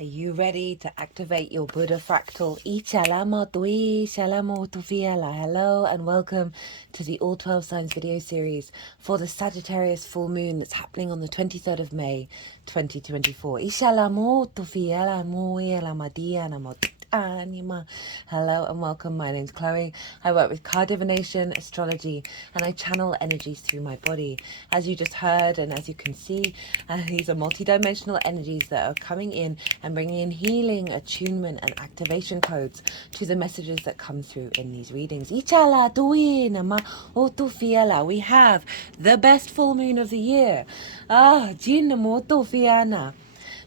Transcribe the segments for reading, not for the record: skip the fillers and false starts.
Are you ready to activate your Buddha fractal? Hello and welcome to the All 12 Signs video series for the Sagittarius full moon that's happening on the 23rd of May 2024. Hello and welcome. My name's Chloe. I work with card divination, astrology, and I channel energies through my body. As you just heard and as you can see, these are multidimensional energies that are coming in and bringing in healing, attunement, and activation codes to the messages that come through in these readings. We have the best full moon of the year.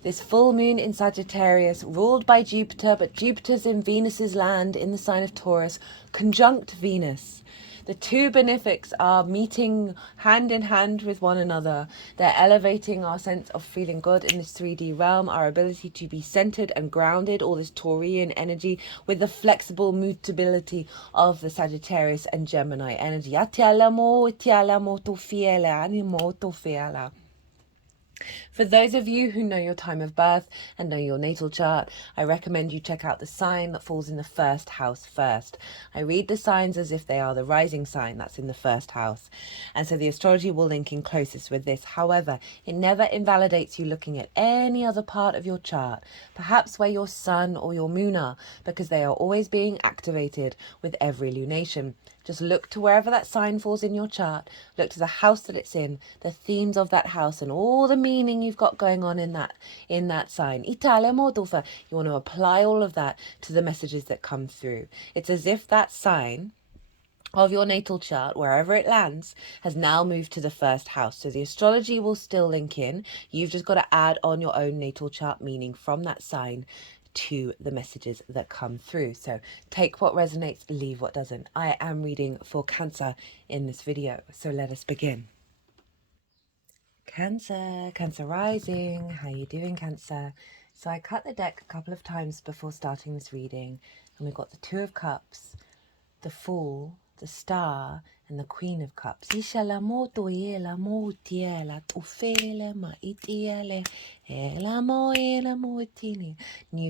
This full moon in Sagittarius, ruled by Jupiter, but Jupiter's in Venus's land in the sign of Taurus, conjunct Venus. The two benefics are meeting hand in hand with one another. They're elevating our sense of feeling good in this 3D realm, our ability to be centered and grounded, all this Taurian energy with the flexible mutability of the Sagittarius and Gemini energy. For those of you who know your time of birth and know your natal chart, I recommend you check out the sign that falls in the first house first. I read the signs as if they are the rising sign that's in the first house. And so the astrology will link in closest with this. However, it never invalidates you looking at any other part of your chart, perhaps where your sun or your moon are, because they are always being activated with every lunation. Just look to wherever that sign falls in your chart, look to the house that it's in, the themes of that house, and all the meaning you've got going on in that sign. You want to apply all of that to the messages that come through. It's as if that sign of your natal chart, wherever it lands, has now moved to the first house. So the astrology will still link in. You've just got to add on your own natal chart meaning from that sign to the messages that come through. So take what resonates, leave what doesn't. I am reading for Cancer in this video, so let us begin. Cancer rising, how you doing, Cancer? So I cut the deck a couple of times before starting this reading, and we've got the Two of Cups, the Fool, the Star, and the Queen of Cups. New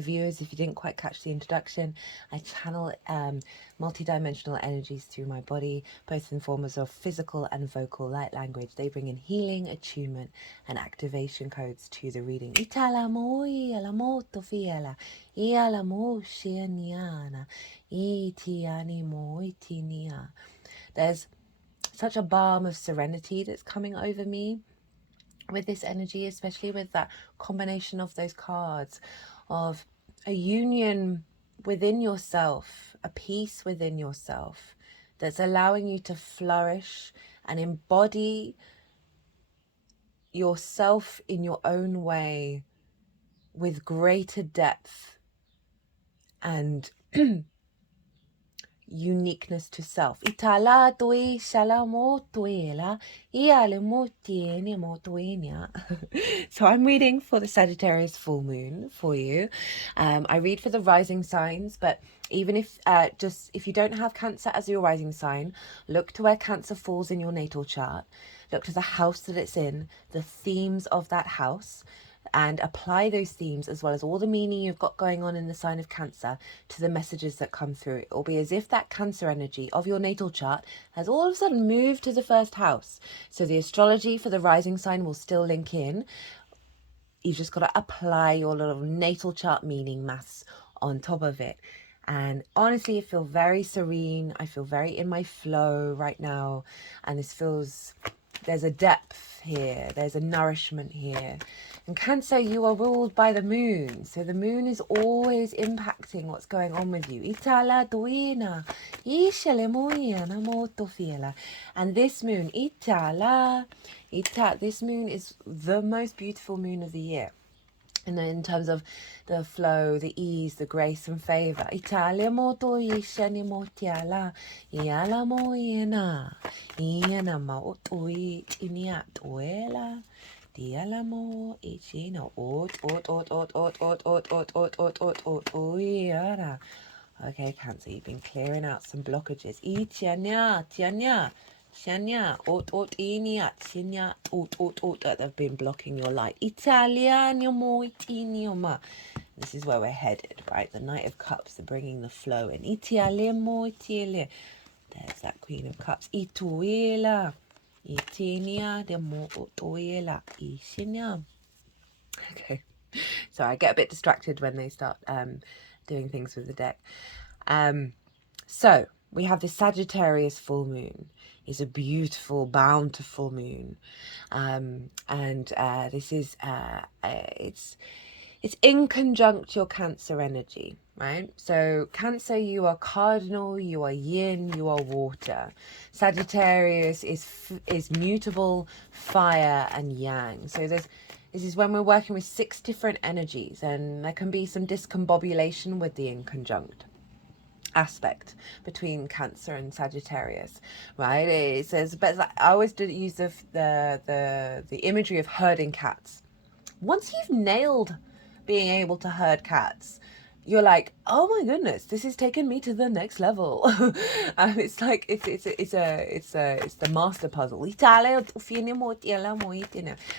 viewers, if you didn't quite catch the introduction, I channel multidimensional energies through my body, both in forms of physical and vocal light language. They bring in healing, attunement, and activation codes to the reading. There's such a balm of serenity that's coming over me with this energy, especially with that combination of those cards of a union within yourself, a peace within yourself that's allowing you to flourish and embody yourself in your own way with greater depth and uniqueness to self. So I'm reading for the Sagittarius full moon for you. I read for the rising signs, but even if if you don't have Cancer as your rising sign, look to where Cancer falls in your natal chart. Look to the house that it's in, the themes of that house, and apply those themes as well as all the meaning you've got going on in the sign of Cancer to the messages that come through. It will be as if that Cancer energy of your natal chart has all of a sudden moved to the first house. So the astrology for the rising sign will still link in. You've just got to apply your little natal chart meaning maths on top of it. And honestly, I feel very serene. I feel very in my flow right now. And there's a depth here. There's a nourishment here. And Cancer, you are ruled by the moon. So the moon is always impacting what's going on with you. And this moon, this moon is the most beautiful moon of the year. And then in terms of the flow, the ease, the grace and favor. Okay, Cancer, you've been clearing out some blockages. That have been blocking your light. This is where we're headed, right? The Knight of Cups, the bringing the flow in. There's that Queen of Cups. Okay. So I get a bit distracted when they start doing things with the deck. So we have the Sagittarius full moon. It's a beautiful, bountiful moon. This is, it's in conjunct your Cancer energy, right? So Cancer, you are cardinal, you are yin, you are water. Sagittarius is mutable, fire and yang. So this is when we're working with 6 different energies, and there can be some discombobulation with the in conjunct aspect between Cancer and Sagittarius, right? It says, but I always did use the imagery of herding cats. Once you've nailed being able to herd cats, you're like, oh my goodness, this has taken me to the next level. It's like it's the master puzzle.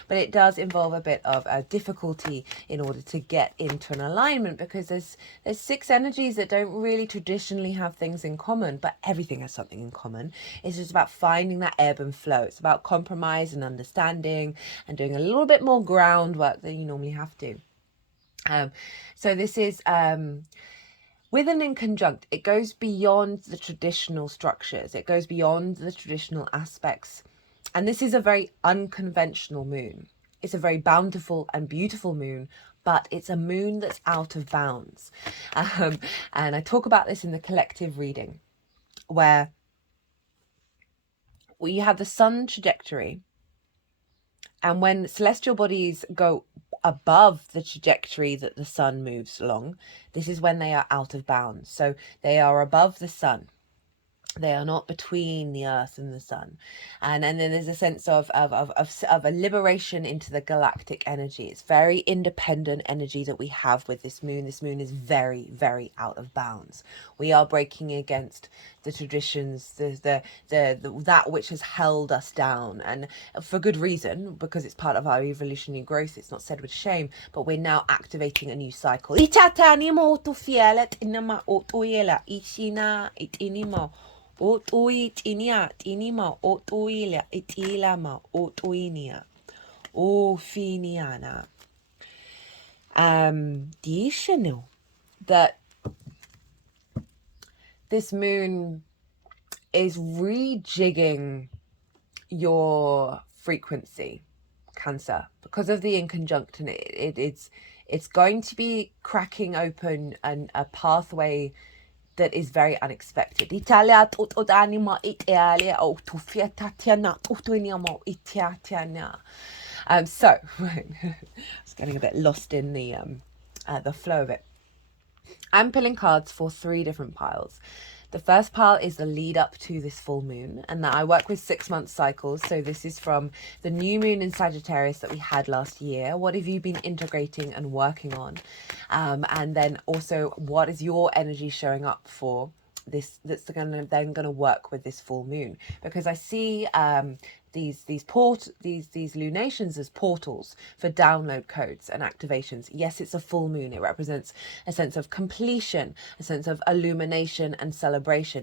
But it does involve a bit of a difficulty in order to get into an alignment, because there's 6 energies that don't really traditionally have things in common, but everything has something in common. It's just about finding that ebb and flow. It's about compromise and understanding and doing a little bit more groundwork than you normally have to. So this is with an in conjunct, it goes beyond the traditional structures, it goes beyond the traditional aspects, and this is a very unconventional moon. It's a very bountiful and beautiful moon, but it's a moon that's out of bounds. And I talk about this in the collective reading, where you have the sun trajectory, and when celestial bodies go above the trajectory that the sun moves along, this is when they are out of bounds. So they are above the sun. They are not between the earth and the sun. And then there's a sense of a liberation into the galactic energy. It's very independent energy that we have with this moon. This moon is very, very out of bounds. We are breaking against the traditions, that which has held us down, and for good reason, because it's part of our evolutionary growth. It's not said with shame, but we're now activating a new cycle. That this moon is rejigging your frequency, Cancer, because of the in conjunct, and it's going to be cracking open a pathway that is very unexpected. So I was getting a bit lost in the flow of it. I'm pulling cards for 3 different piles. The first pile is the lead up to this full moon, and that I work with 6-month cycles. So this is from the new moon in Sagittarius that we had last year. What have you been integrating and working on? And then also, what is your energy showing up for this that's then going to work with this full moon? Because I see these lunations as portals for download codes and activations. Yes, it's a full moon. It represents a sense of completion, a sense of illumination and celebration.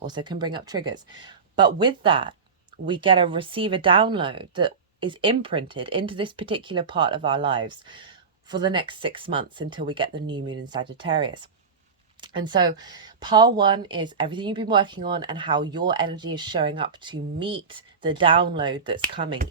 Also can bring up triggers. But with that, we get a receive a download that is imprinted into this particular part of our lives for the next 6 months until we get the new moon in Sagittarius. And so pile 1 is everything you've been working on and how your energy is showing up to meet the download that's coming.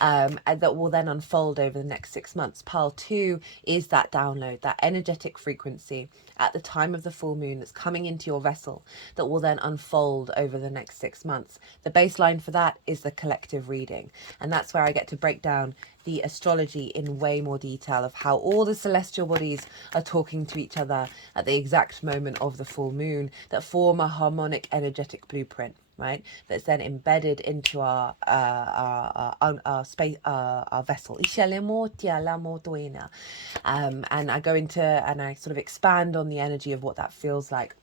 And that will then unfold over the next 6 months. Pile 2 is that download, that energetic frequency at the time of the full moon that's coming into your vessel that will then unfold over the next 6 months. The baseline for that is the collective reading. And that's where I get to break down the astrology in way more detail of how all the celestial bodies are talking to each other at the exact moment of the full moon that form a harmonic energetic blueprint, right? That's then embedded into our space, our vessel. And I go into and I sort of expand on the energy of what that feels like.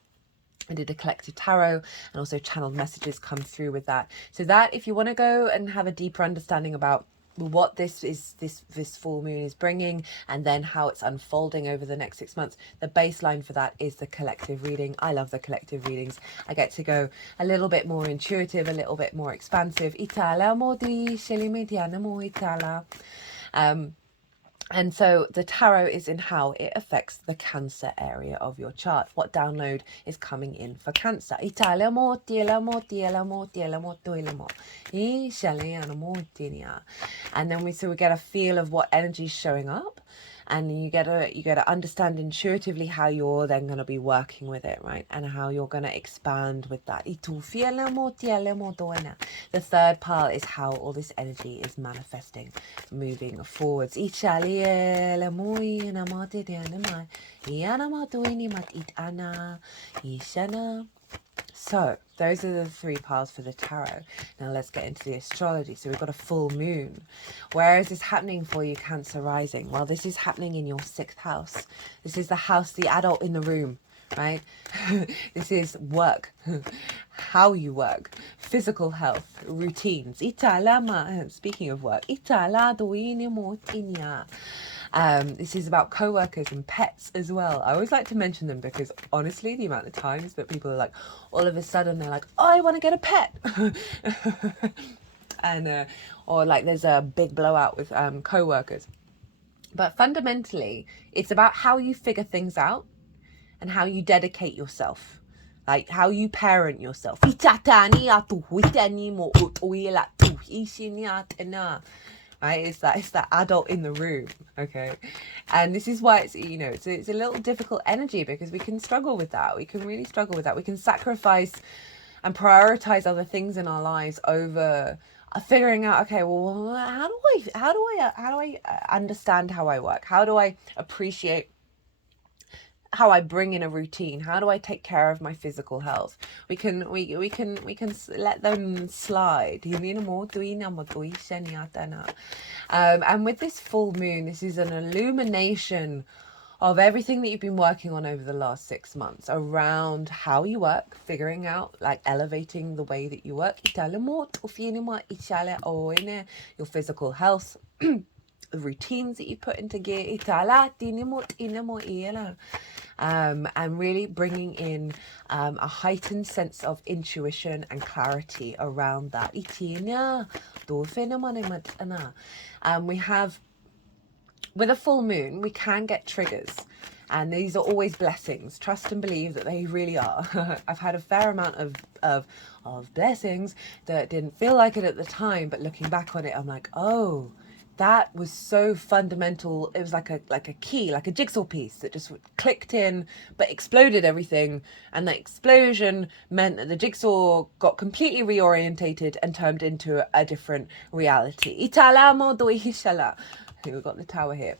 I did a collective tarot and also channeled messages come through with that. So that if you want to go and have a deeper understanding about what this full moon is bringing, and then how it's unfolding over the next 6 months. The baseline for that is the collective reading. I love the collective readings. I get to go a little bit more intuitive, a little bit more expansive. And so the tarot is in how it affects the Cancer area of your chart. What download is coming in for Cancer? And then we get a feel of what energy is showing up, and you get to understand intuitively how you're then going to be working with it, right? And how you're going to expand with that. The third part is how all this energy is manifesting, moving forwards. So those are the 3 paths for the tarot. Now let's get into the astrology. So we've got a full moon. Where is this happening for you, Cancer rising? Well, this is happening in your 6th house. This is the house, the adult in the room, right? This is work, how you work, physical health, routines. Speaking of work, this is about co-workers and pets as well. I always like to mention them because honestly, the amount of times that people are like, all of a sudden they're like, oh, I want to get a pet. And or like there's a big blowout with co-workers. But fundamentally, it's about how you figure things out and how you dedicate yourself. Like how you parent yourself. Right, it's that adult in the room, okay? And this is why it's it's a little difficult energy, because we can struggle with that. We can really struggle with that. We can sacrifice and prioritize other things in our lives over figuring out, okay, well, how do I understand how I work? How do I appreciate how I bring in a routine? How do I take care of my physical health? We can let them slide. And with this full moon, this is an illumination of everything that you've been working on over the last 6 months around how you work, figuring out, like elevating the way that you work, your physical health, the routines that you put into gear, and really bringing in a heightened sense of intuition and clarity around that. We have, with a full moon, we can get triggers, and these are always blessings. Trust and believe that they really are. I've had a fair amount of blessings that didn't feel like it at the time, but looking back on it, I'm like, oh, that was so fundamental. It was like a key, like a jigsaw piece that just clicked in, but exploded everything. And that explosion meant that the jigsaw got completely reorientated and turned into a different reality. We've got the tower here.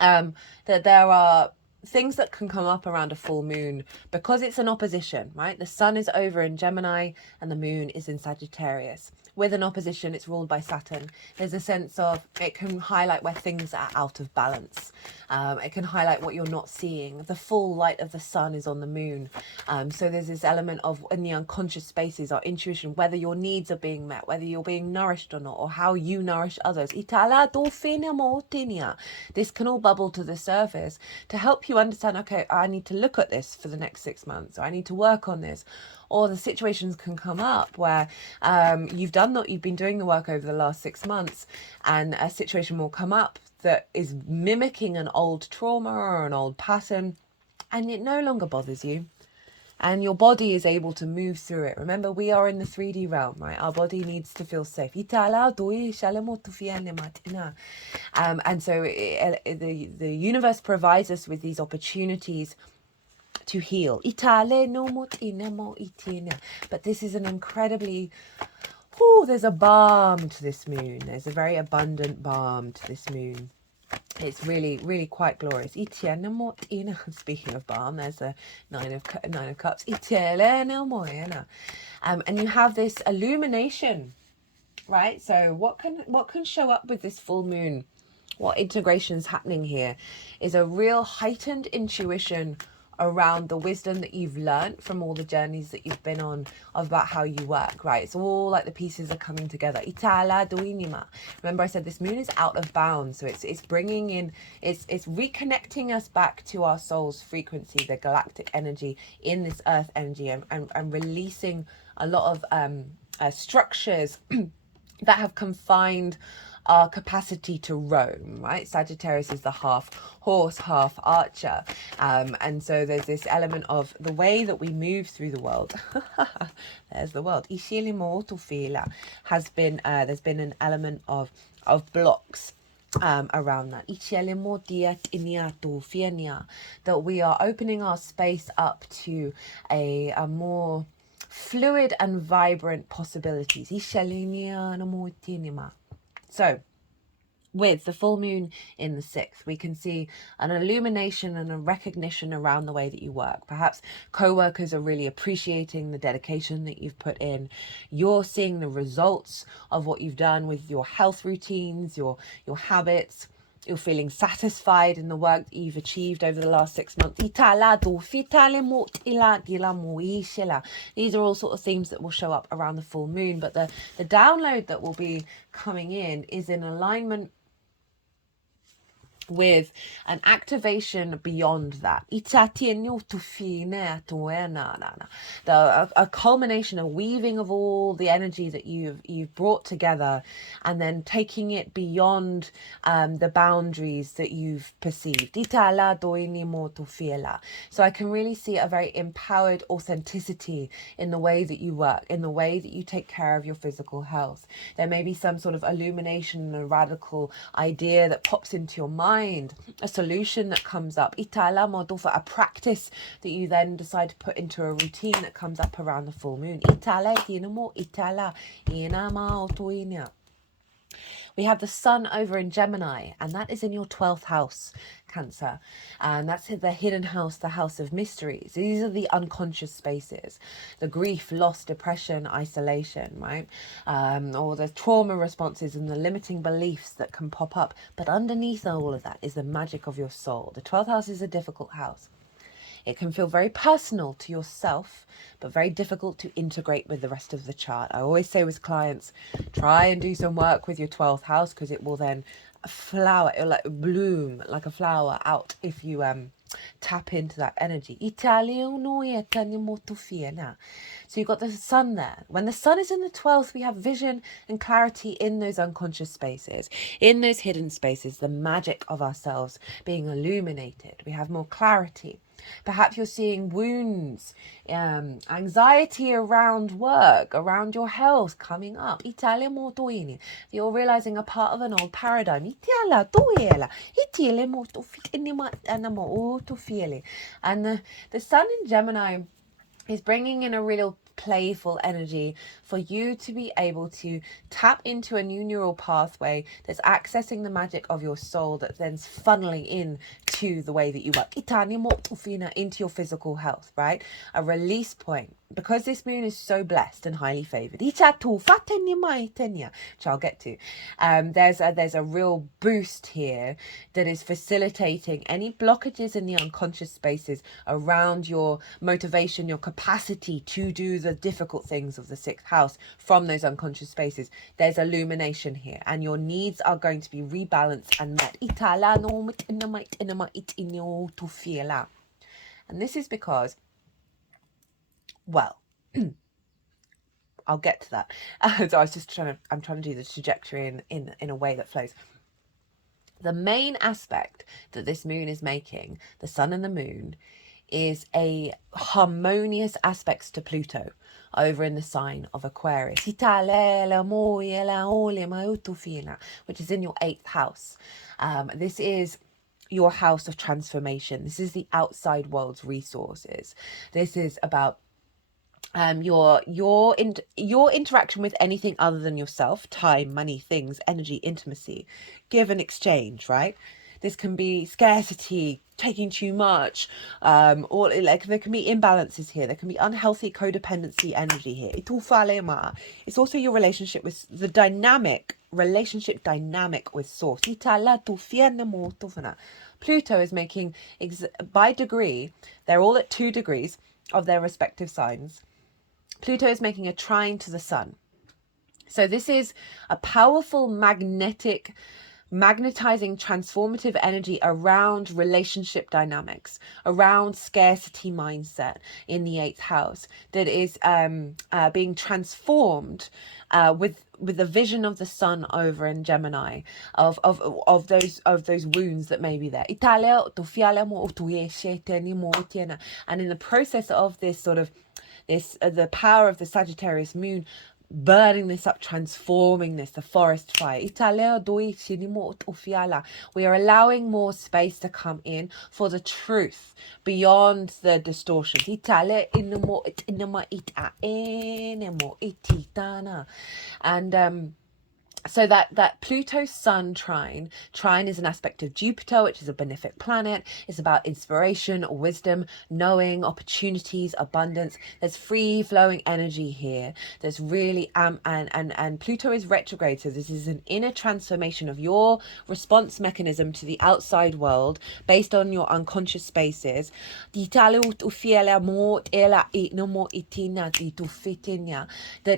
That there are things that can come up around a full moon because it's an opposition, right? The sun is over in Gemini and the moon is in Sagittarius. With an opposition, it's ruled by Saturn. There's a sense of, it can highlight where things are out of balance. It can highlight what you're not seeing. The full light of the sun is on the moon. So there's this element of, in the unconscious spaces, our intuition, whether your needs are being met, whether you're being nourished or not, or how you nourish others. This can all bubble to the surface to help you understand, okay, I need to look at this for the next 6 months, or I need to work on this. Or the situations can come up where you've been doing the work over the last 6 months, and a situation will come up that is mimicking an old trauma or an old pattern, and it no longer bothers you. And your body is able to move through it. Remember, we are in the 3D realm, right? Our body needs to feel safe. And so the universe provides us with these opportunities to heal. But this is an incredibly, there's a balm to this moon. There's a very abundant balm to this moon. It's really, really quite glorious. Speaking of balm, there's a nine of cups. And you have this illumination, right? So what can show up with this full moon? What integration is happening here is a real heightened intuition around the wisdom that you've learned from all the journeys that you've been on about how you work, right? It's all like the pieces are coming together. Remember I said this moon is out of bounds, so it's bringing in, it's reconnecting us back to our soul's frequency, the galactic energy in this earth energy, and releasing a lot of structures that have confined our capacity to roam, right? Sagittarius is the half horse, half archer. And so there's this element of the way that we move through the world. There's the world. Has been, there's been an element of blocks around that. That we are opening our space up to a more fluid and vibrant possibilities. So, with the full moon in the 6th, we can see an illumination and a recognition around the way that you work. Perhaps co-workers are really appreciating the dedication that you've put in. You're seeing the results of what you've done with your health routines, your habits. You're feeling satisfied in the work that you've achieved over the last 6 months. These are all sort of themes that will show up around the full moon. But the download that will be coming in is in alignment with an activation beyond that. A culmination, a weaving of all the energy that you've brought together, and then taking it beyond the boundaries that you've perceived. So I can really see a very empowered authenticity in the way that you work, in the way that you take care of your physical health. There may be some sort of illumination, a radical idea that pops into your mind, a solution that comes up, a practice that you then decide to put into a routine that comes up around the full moon. We have the sun over in Gemini, and that is in your 12th house, Cancer. And that's the hidden house, the house of mysteries. These are the unconscious spaces, the grief, loss, depression, isolation, right? Or the trauma responses and the limiting beliefs that can pop up. But underneath all of that is the magic of your soul. The 12th house is a difficult house. It can feel very personal to yourself, but very difficult to integrate with the rest of the chart. I always say with clients, try and do some work with your 12th house, because it will then flower, it'll like bloom like a flower out if you tap into that energy. So you've got the sun there. When the sun is in the 12th, we have vision and clarity in those unconscious spaces, in those hidden spaces, the magic of ourselves being illuminated. We have more clarity. Perhaps you're seeing wounds, anxiety around work, around your health coming up. You're realizing a part of an old paradigm. And the sun in Gemini is bringing in a real playful energy for you to be able to tap into a new neural pathway that's accessing the magic of your soul, that then's funneling in to the way that you work, into your physical health, right? A release point. Because this moon is so blessed and highly favored, which I'll get to, there's a real boost here that is facilitating any blockages in the unconscious spaces around your motivation, your capacity to do the difficult things of the 6th house from those unconscious spaces. There's illumination here, and your needs are going to be rebalanced and met. And this is because, well, I'll get to that. So I was just I'm trying to do the trajectory in a way that flows. The main aspect that this moon is making, the sun and the moon, is a harmonious aspects to Pluto over in the sign of Aquarius, which is in your 8th house. This is your house of transformation. This is the outside world's resources. This is about your interaction with anything other than yourself, time, money, things, energy, intimacy, give and exchange, right? This can be scarcity, taking too much, or like there can be imbalances here. There can be unhealthy codependency energy here. It's also your relationship with the relationship dynamic with source. Pluto is making, by degree, they're all at 2 degrees of their respective signs. Pluto is making a trine to the sun. So this is a powerful magnetizing, transformative energy around relationship dynamics, around scarcity mindset in the 8th house that is being transformed with the vision of the sun over in Gemini, of those wounds that may be there. And in the process of this sort of the power of the Sagittarius moon burning this up, transforming this, the forest fire. We are allowing more space to come in for the truth beyond the distortions. And so that Pluto Sun trine is an aspect of Jupiter, which is a benefic planet. It's about inspiration, wisdom, knowing, opportunities, abundance. There's free flowing energy here. There's really and Pluto is retrograde, so this is an inner transformation of your response mechanism to the outside world based on your unconscious spaces. That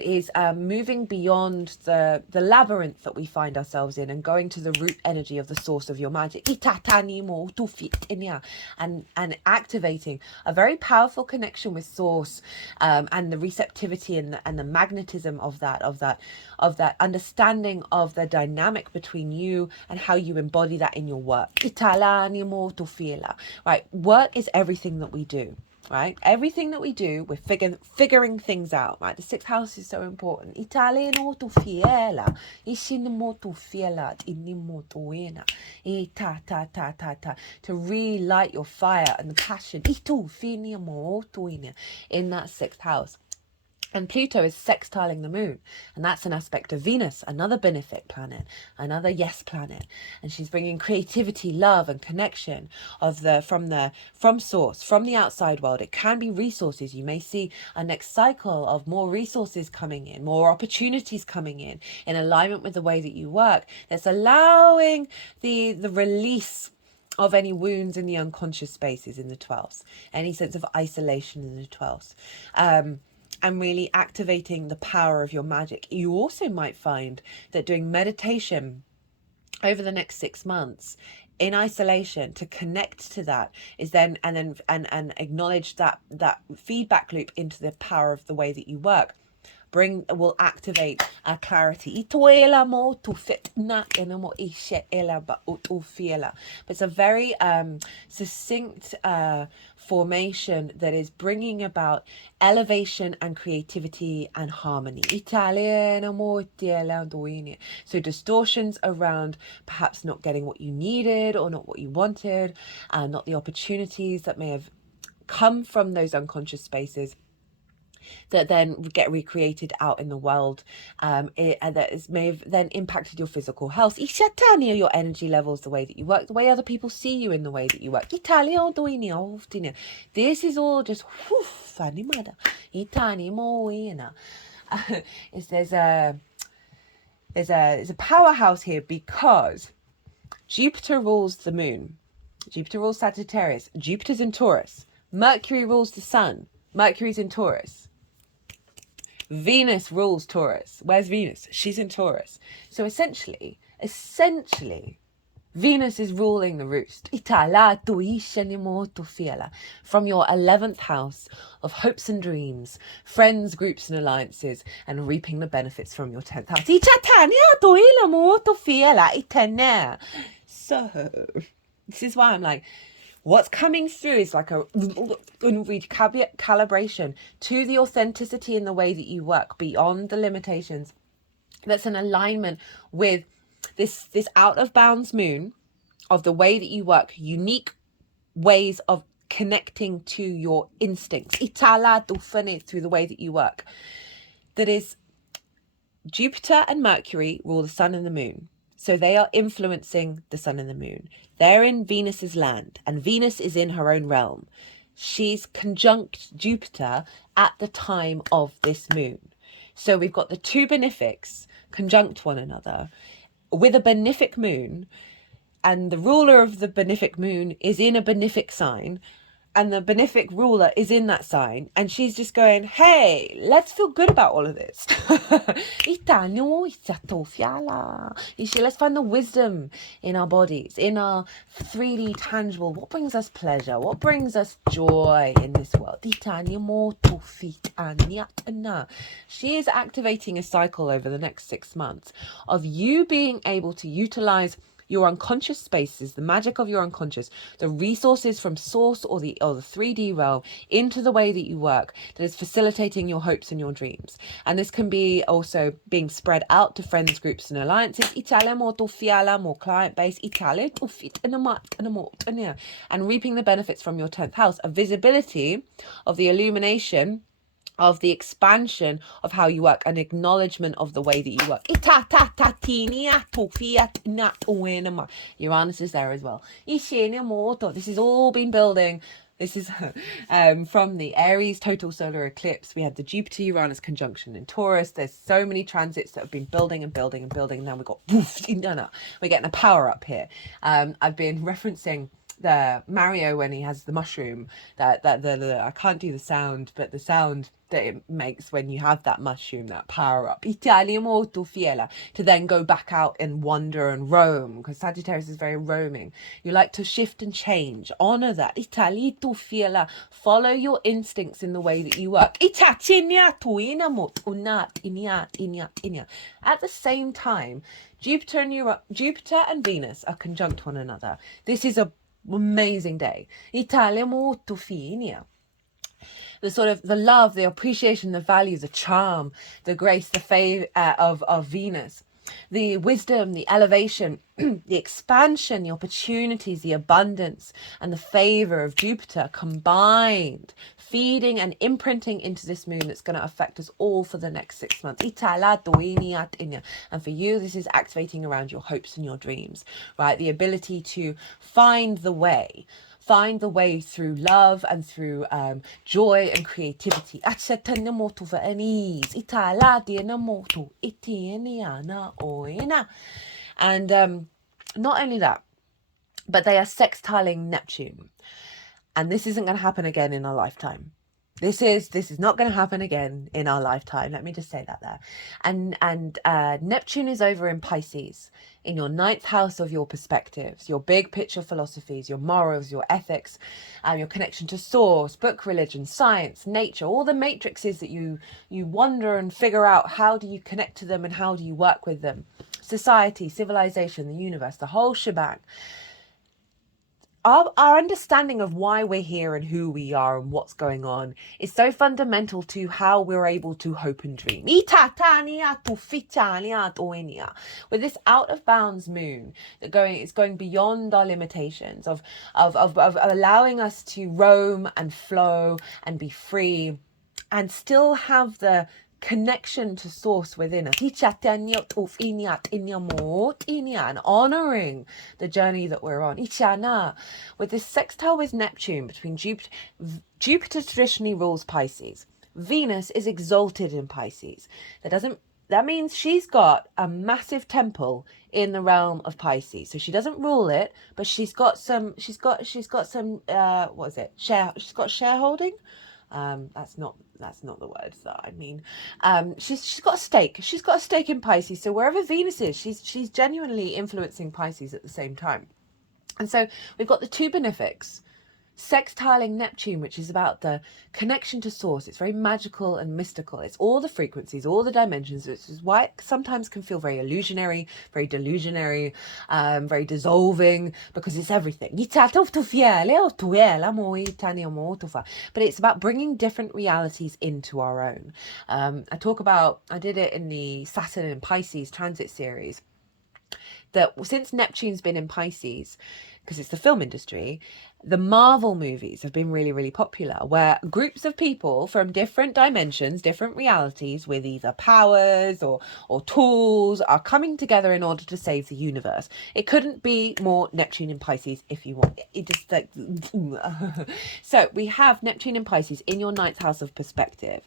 is moving beyond the labyrinth that we find ourselves in and going to the root energy of the source of your magic, and activating a very powerful connection with source, and the receptivity and the magnetism of that understanding of the dynamic between you and how you embody that in your work. Right, work is everything that we do. Right, everything that we do, we're figuring things out. Right, the 6th house is so important. To relight your fire and the passion in that 6th house. And Pluto is sextiling the moon, and that's an aspect of Venus, another benefic planet, another yes planet, and she's bringing creativity, love, and connection from source, from the outside world. It can be resources. You may see a next cycle of more resources coming in, more opportunities coming in alignment with the way that you work. That's allowing the release of any wounds in the unconscious spaces in the 12th, any sense of isolation in the 12th. And really activating the power of your magic. You also might find that doing meditation over the next 6 months in isolation to connect to that is then and acknowledge that feedback loop into the power of the way that you work. Will activate our clarity. But it's a very succinct formation that is bringing about elevation and creativity and harmony. So distortions around perhaps not getting what you needed or not what you wanted, not the opportunities that may have come from those unconscious spaces that then get recreated out in the world, and that may have then impacted your physical health, your energy levels, the way that you work, the way other people see you in the way that you work. This is all just there's a powerhouse here because Jupiter rules the moon. Jupiter rules Sagittarius. Jupiter's in Taurus. Mercury rules the sun. Mercury's in Taurus. Venus rules Taurus. Where's Venus? She's in Taurus. So essentially, Venus is ruling the roost. From your 11th house of hopes and dreams, friends, groups and alliances, and reaping the benefits from your 10th house. So, this is why I'm like, what's coming through is like a calibration to the authenticity in the way that you work beyond the limitations. That's an alignment with this out of bounds moon of the way that you work, unique ways of connecting to your instincts through the way that you work. That is, Jupiter and Mercury rule the sun and the moon. So they are influencing the sun and the moon. They're in Venus's land, and Venus is in her own realm. She's conjunct Jupiter at the time of this moon. So we've got the two benefics conjunct one another with a benefic moon, and the ruler of the benefic moon is in a benefic sign, and the benefic ruler is in that sign, and she's just going, hey, let's feel good about all of this. Let's find the wisdom in our bodies, in our 3D tangible. What brings us pleasure? What brings us joy in this world? She is activating a cycle over the next 6 months of you being able to utilize your unconscious spaces, the magic of your unconscious, the resources from source or the 3D realm into the way that you work that is facilitating your hopes and your dreams. And this can be also being spread out to friends, groups and alliances, more client base, and reaping the benefits from your 10th house, a visibility of the illumination of the expansion of how you work, an acknowledgement of the way that you work. Uranus is there as well. This has all been building. This is from the Aries total solar eclipse. We had the Jupiter-Uranus conjunction in Taurus. There's so many transits that have been building and building and building. And now we've got, we're getting a power up here. I've been referencing the Mario when he has the mushroom, that I can't do the sound, but the sound that it makes when you have that mushroom, that power up, to then go back out and wander and roam, because Sagittarius is very roaming. You like to shift and change, honor that, follow your instincts in the way that you work. At the same time, Jupiter and Venus are conjunct one another. This is a amazing day. The sort of the love, the appreciation, the value, the charm, the grace, the favor of Venus, the wisdom, the elevation, the expansion, the opportunities, the abundance, and the favor of Jupiter combined, feeding and imprinting into this moon that's going to affect us all for the next 6 months. And for you, this is activating around your hopes and your dreams, right? The ability to find the way through love and through joy and creativity. And not only that, but they are sextiling Neptune. And this isn't going to happen again in our lifetime. This is not going to happen again in our lifetime. Let me just say that there. And Neptune is over in Pisces, in your 9th house of your perspectives, your big picture philosophies, your morals, your ethics, your connection to source, book, religion, science, nature, all the matrices that you wonder and figure out, how do you connect to them and how do you work with them? Society, civilization, the universe, the whole shebang. Our understanding of why we're here and who we are and what's going on is so fundamental to how we're able to hope and dream. With this out of bounds moon it's going beyond our limitations of allowing us to roam and flow and be free and still have the connection to source within us and honoring the journey that we're on. With this sextile with Neptune between Jupiter traditionally rules Pisces. Venus is exalted in Pisces. That means she's got a massive temple in the realm of Pisces. So she doesn't rule it, but she's got some she's got some she's got shareholding. That's not the words that I mean. She's got a stake. She's got a stake in Pisces. So wherever Venus is, she's genuinely influencing Pisces at the same time. And so we've got the two benefics sextiling Neptune, which is about the connection to source. It's very magical and mystical. It's all the frequencies, all the dimensions, which is why it sometimes can feel very illusionary, very delusionary, very dissolving, because it's everything. But it's about bringing different realities into our own. I did it in the Saturn and Pisces transit series. that since Neptune's been in Pisces, because it's the film industry, the Marvel movies have been really, really popular, where groups of people from different dimensions, different realities, with either powers or tools, are coming together in order to save the universe. It couldn't be more Neptune in Pisces if you want. It just like so we have Neptune in Pisces in your ninth house of perspective.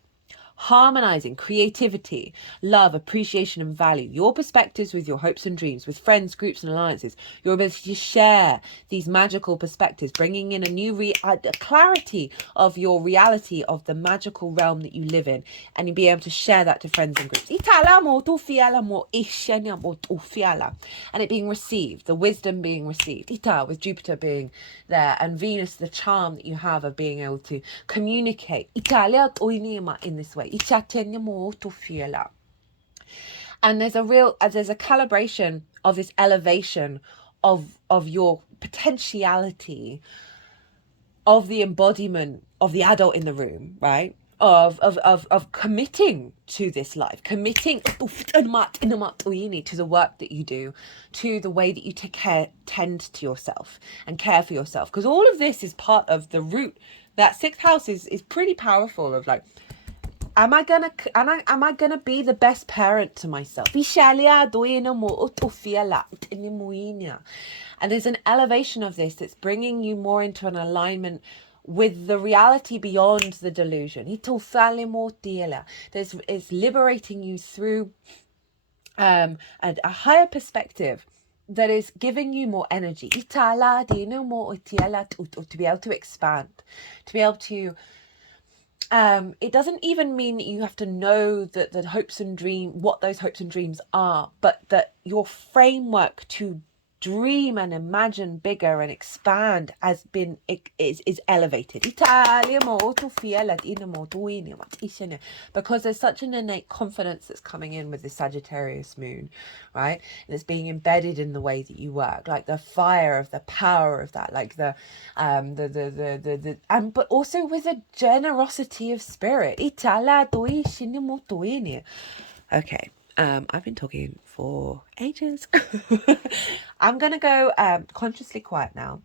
Harmonizing creativity, love, appreciation, and value, your perspectives with your hopes and dreams, with friends, groups, and alliances, your ability to share these magical perspectives, bringing in a new clarity of your reality of the magical realm that you live in, and you be able to share that to friends and groups. And it being received, the wisdom being received, with Jupiter being there, and Venus, the charm that you have of being able to communicate in this way. And there's a calibration of this elevation of your potentiality, of the embodiment of the adult in the room, right? Of committing to this life, committing to the work that you do, to the way that you tend to yourself and care for yourself. Because all of this is part of the root. That sixth house is pretty powerful of like, am I gonna be the best parent to myself? And there's an elevation of this that's bringing you more into an alignment with the reality beyond the delusion. It's liberating you through a higher perspective that is giving you more energy to be able to expand, to be able to it doesn't even mean that you have to know that the hopes and what those hopes and dreams are, but that your framework to dream and imagine bigger and expand is elevated, because there's such an innate confidence that's coming in with the Sagittarius moon, right? And it's being embedded in the way that you work, like the fire of the power of that, like but also with a generosity of spirit. Okay. I've been talking for ages. I'm going to go consciously quiet now.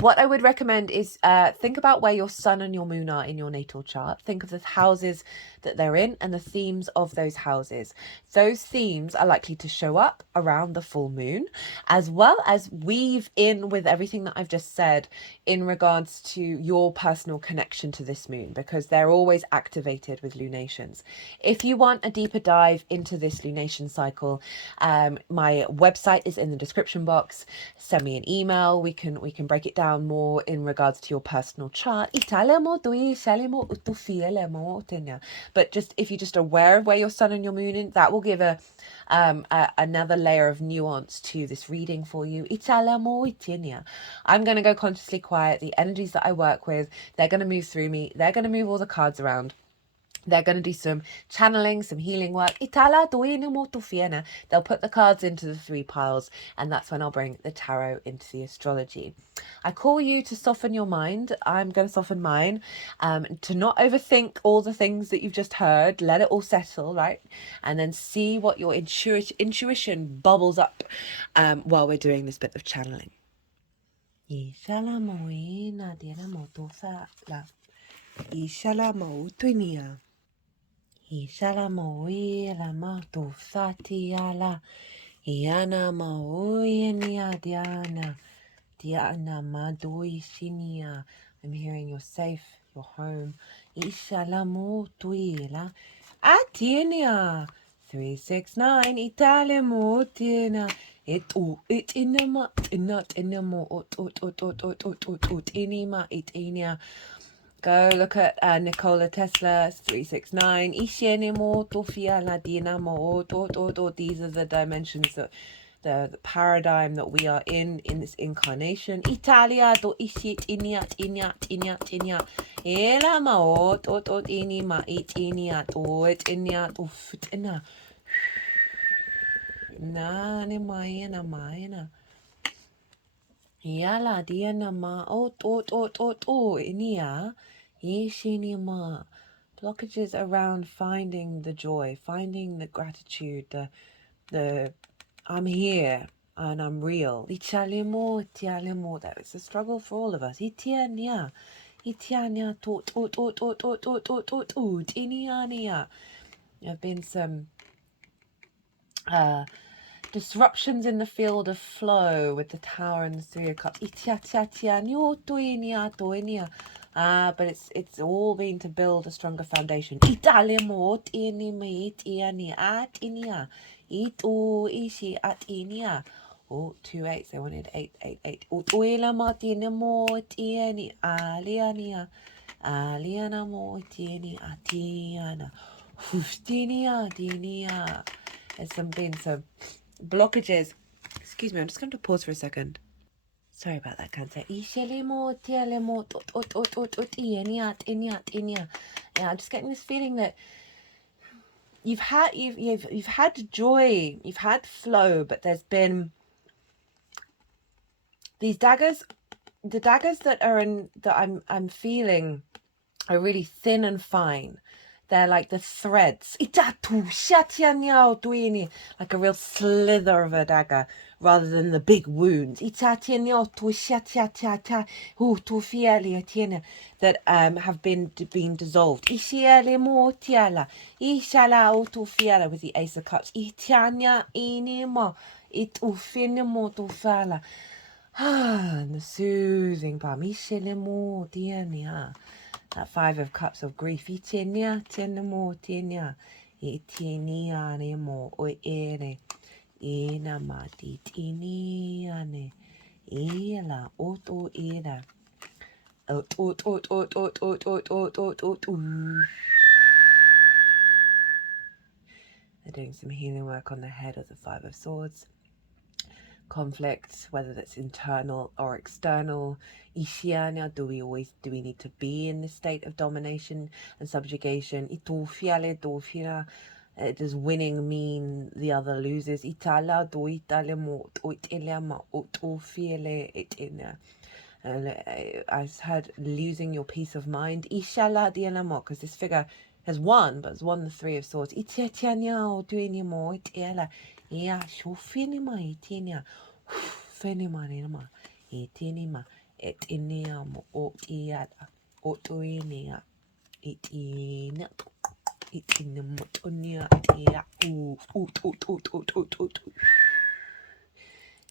What I would recommend is think about where your sun and your moon are in your natal chart. Think of the houses that they're in and the themes of those houses. Those themes are likely to show up around the full moon, as well as weave in with everything that I've just said in regards to your personal connection to this moon, because they're always activated with lunations. If you want a deeper dive into this lunation cycle, my website is in the description box. Send me an email. We can break it down more in regards to your personal chart. But just if you're just aware of where your sun and your moon is, that will give another layer of nuance to this reading for you. I'm going to go consciously quiet. The energies that I work with, they're going to move through me. They're going to move all the cards around. They're going to do some channeling, some healing work. They'll put the cards into the 3 piles, and that's when I'll bring the tarot into the astrology. I call you to soften your mind. I'm going to soften mine, to not overthink all the things that you've just heard. Let it all settle, right? And then see what your intuition bubbles up while we're doing this bit of channeling. Ishala maui la matu fati ala Iana maui nia Diana madui sinia. I'm hearing you're safe, you're home. Ishala mutuila Atinia 369 Italia mutina it inama not inamo inima it inia. Go look at Nikola Tesla 369. These are the dimensions that the paradigm that we are in this incarnation. Italia do isit inyat. Ela maot inima it inyat uftina. Na ne maena. Yala diana ma inia ishinima. Blockages around finding the joy, finding the gratitude, the I'm here and I'm real. Itialemo, itialemo. That it's a struggle for all of us. Itiania. Itiania tot iniania. There have been some disruptions in the field of flow with the Tower and the Three of Cups. But it's all been to build a stronger foundation. Oh, 2 8s. They wanted 8 8 8. Aliana mo tieni atiana. Dinia. There's been some blockages. Excuse me, I'm just going to pause for a second. Sorry about that, Cancer. Yeah, I'm just getting this feeling that you've had joy, you've had flow, but there's been these daggers. The daggers that I'm feeling are really thin and fine. They're like the threads. Like a real slither of a dagger rather than the big wounds. That have been dissolved. With the Ace of Cups. And the soothing palm. That Five of Cups of grief. Itinia, tenemo, tinia. Itinia, nemo, oere. Ina mati, tiniane. Ela, oto, ela. Ot. They're doing some healing work on the head of the Five of Swords. Conflict, whether that's internal or external. Ishiana, do we need to be in this state of domination and subjugation? Itufiale dofina, does winning mean the other loses? Itala do itale mo oitelema otofiele itina. I heard losing your peace of mind. Ishala dianamo, because this figure has won, but has won the Three of Swords. Itiatiania o duinimo itiela. Yeah, shofinima itinia. Fenimanima itinima etiniam otiada otoinia itina itinamotonia tia ut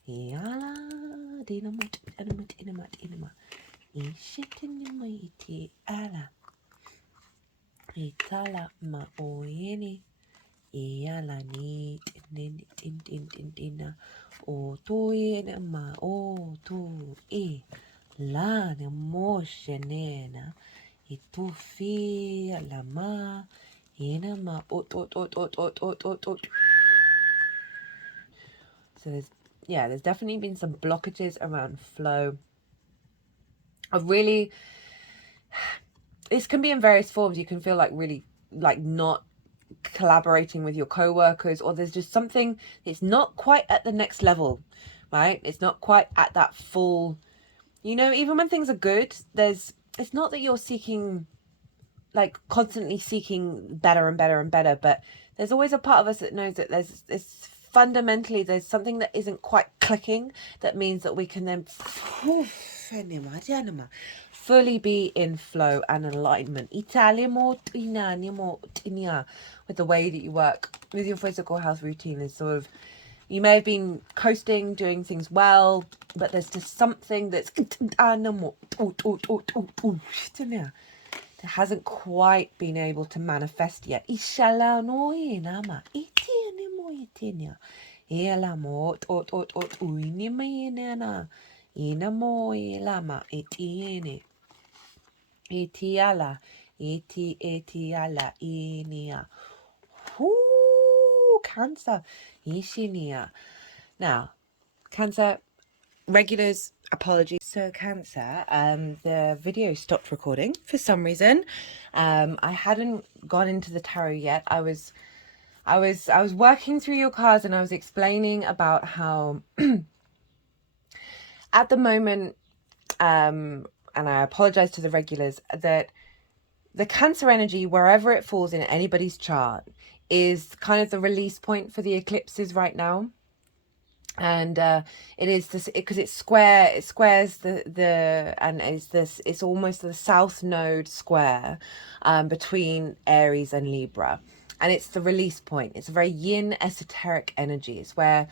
yala dinamot ishitinima iti ala itala ma oyeni Iala ni tin o tu ma o tu la ne moshenena I tu fi la ma ina ma ot. So there's definitely been some blockages around flow. This can be in various forms. You can feel like really like not collaborating with your co-workers, or there's just something, it's not quite at the next level, right? It's not quite at that full, even when things are good, it's not that you're constantly seeking better and better and better, but there's always a part of us that knows that there's something that isn't quite clicking, that means that we can then fully be in flow and alignment with the way that you work with your physical health routine. Is sort of, you may have been coasting, doing things well, but there's just something that hasn't quite been able to manifest yet. Etiala, etiala, inia. Cancer, ishinia. Now, Cancer, regulars, apologies. So Cancer, the video stopped recording for some reason. I hadn't gone into the tarot yet. I was working through your cards, and I was explaining about how at the moment, and I apologize to the regulars, that the Cancer energy, wherever it falls in anybody's chart, is kind of the release point for the eclipses right now. And it is this because it's square, it squares the and it's almost the south node square between Aries and Libra, and it's the release point. It's a very yin esoteric energy. It's where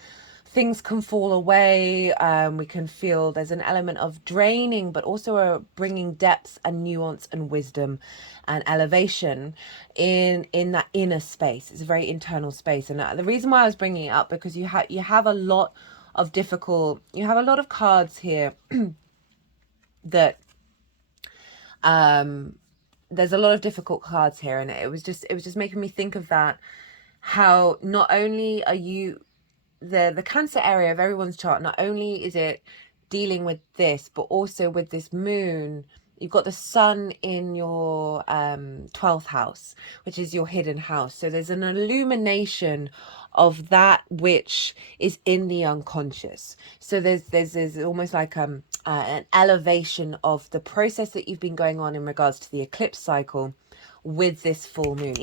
things can fall away. We can feel there's an element of draining, but also a bringing depth and nuance and wisdom and elevation in that inner space. It's a very internal space. And the reason why I was bringing it up, because you have a lot of you have a lot of cards here that there's a lot of difficult cards here, and it was just making me think of that, how not only are you the Cancer area of everyone's chart, not only is it dealing with this, but also with this moon. You've got the sun in your 12th house, which is your hidden house. So there's an illumination of that which is in the unconscious. So there's almost like an elevation of the process that you've been going on in regards to the eclipse cycle with this full moon,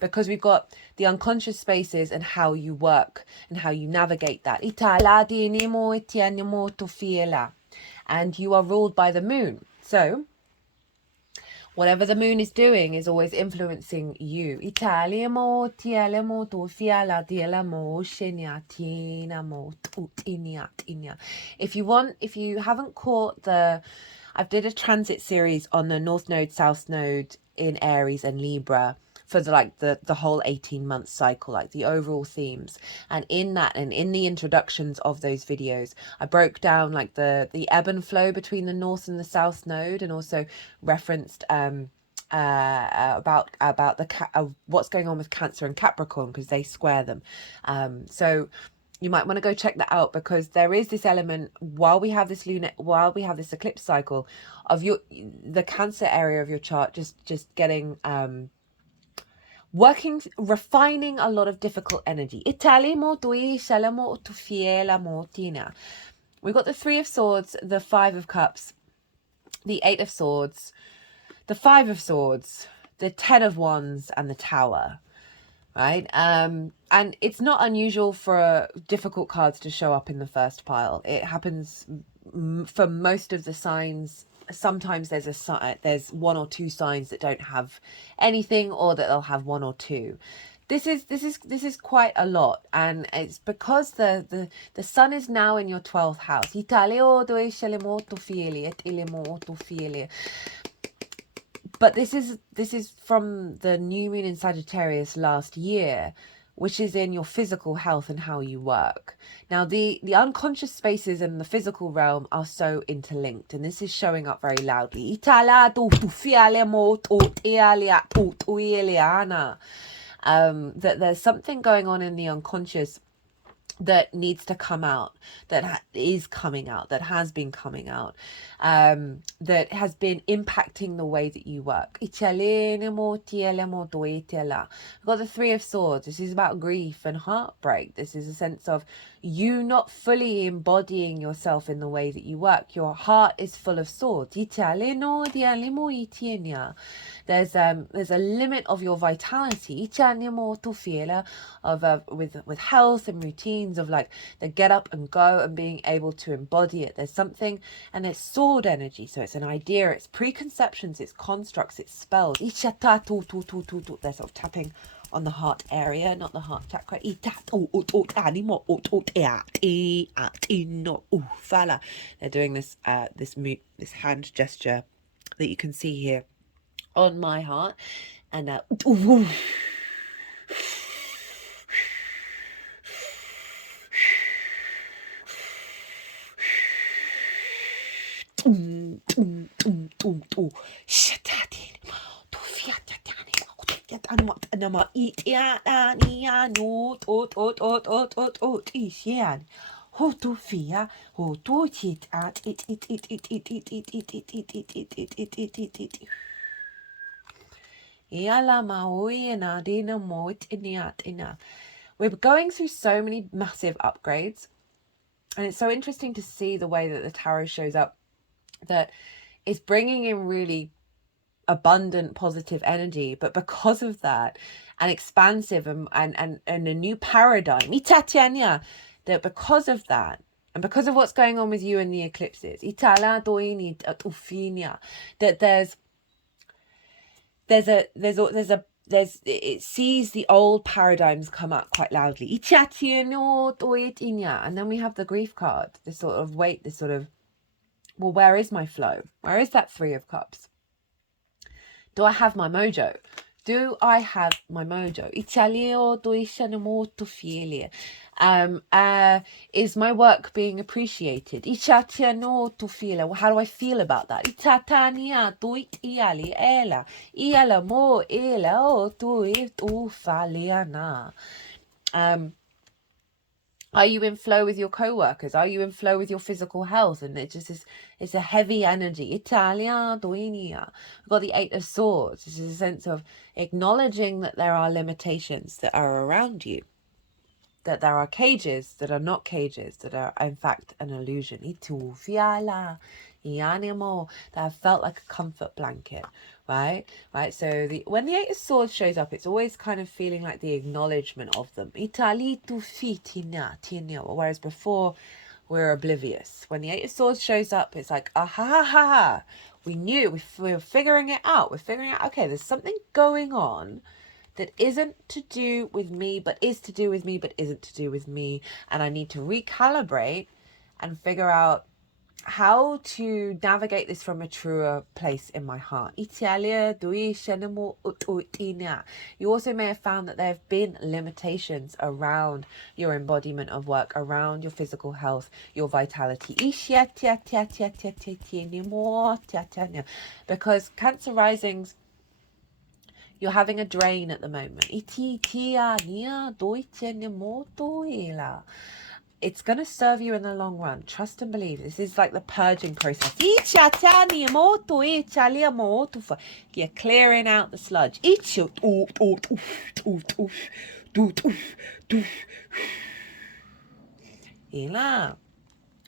because we've got the unconscious spaces and how you work and how you navigate that, and you are ruled by the moon. So whatever the moon is doing is always influencing you. If you haven't caught I did a transit series on the North Node, South Node in Aries and Libra for the whole 18-month cycle, like the overall themes. And in that, and in the introductions of those videos, I broke down like the ebb and flow between the North and the South Node, and also referenced about what's going on with Cancer and Capricorn, because they square them. So you might want to go check that out, because there is this element while we have this eclipse cycle of the Cancer area of your chart just getting refining a lot of difficult energy. We've got the Three of Swords, the Five of Cups, the Eight of Swords, the Five of Swords, the Ten of Wands, and the Tower. Right, and it's not unusual for difficult cards to show up in the first pile. It happens for most of the signs. Sometimes there's one or two signs that don't have anything, or that they'll have one or two. This is quite a lot, and it's because the sun is now in your 12th house. But this is from the new moon in Sagittarius last year, which is in your physical health and how you work. Now, the unconscious spaces and the physical realm are so interlinked, and this is showing up very loudly. That there's something going on in the unconscious that needs to come out, that is coming out, that has been coming out, that has been impacting the way that you work. We've got the Three of Swords. This is about grief and heartbreak. This is a sense of you not fully embodying yourself in the way that you work. Your heart is full of swords. There's a limit of your vitality with health and routines of like the get up and go and being able to embody it. There's something, and it's sword energy, so it's an idea, it's preconceptions, it's constructs, it's spells. They're sort of tapping on the heart area, not the heart chakra. They're doing this this hand gesture that you can see here on my heart, and we're going through so many massive upgrades, and it's so interesting to see the way that the tarot shows up, that it's bringing in really abundant, positive energy. But because of that, and expansive and a new paradigm, that because of that, and because of what's going on with you in the eclipses, that it sees the old paradigms come up quite loudly. And then we have the grief card, this sort of weight, this sort of, well, where is my flow? Where is that Three of Cups? Do I have my mojo? Do I have my mojo? Is my work being appreciated? How do I feel about that? Are you in flow with your co-workers? Are you in flow with your physical health? And it just is, it's a heavy energy. We've got the Eight of Swords. This is a sense of acknowledging that there are limitations that are around you, that there are cages that are not cages, that are in fact an illusion. That have felt like a comfort blanket, right? So when the Eight of Swords shows up, it's always kind of feeling like the acknowledgement of them. Whereas before, we're oblivious. When the Eight of Swords shows up, it's like, ah ha ha ha ha. We knew, we were figuring it out. We're figuring out, okay, there's something going on that isn't to do with me, but is to do with me, but isn't to do with me. And I need to recalibrate and figure out how to navigate this from a truer place in my heart. You also may have found that there have been limitations around your embodiment of work, around your physical health, your vitality. Because Cancer risings, you're having a drain at the moment. It's going to serve you in the long run. Trust and believe. This is like the purging process. You're clearing out the sludge.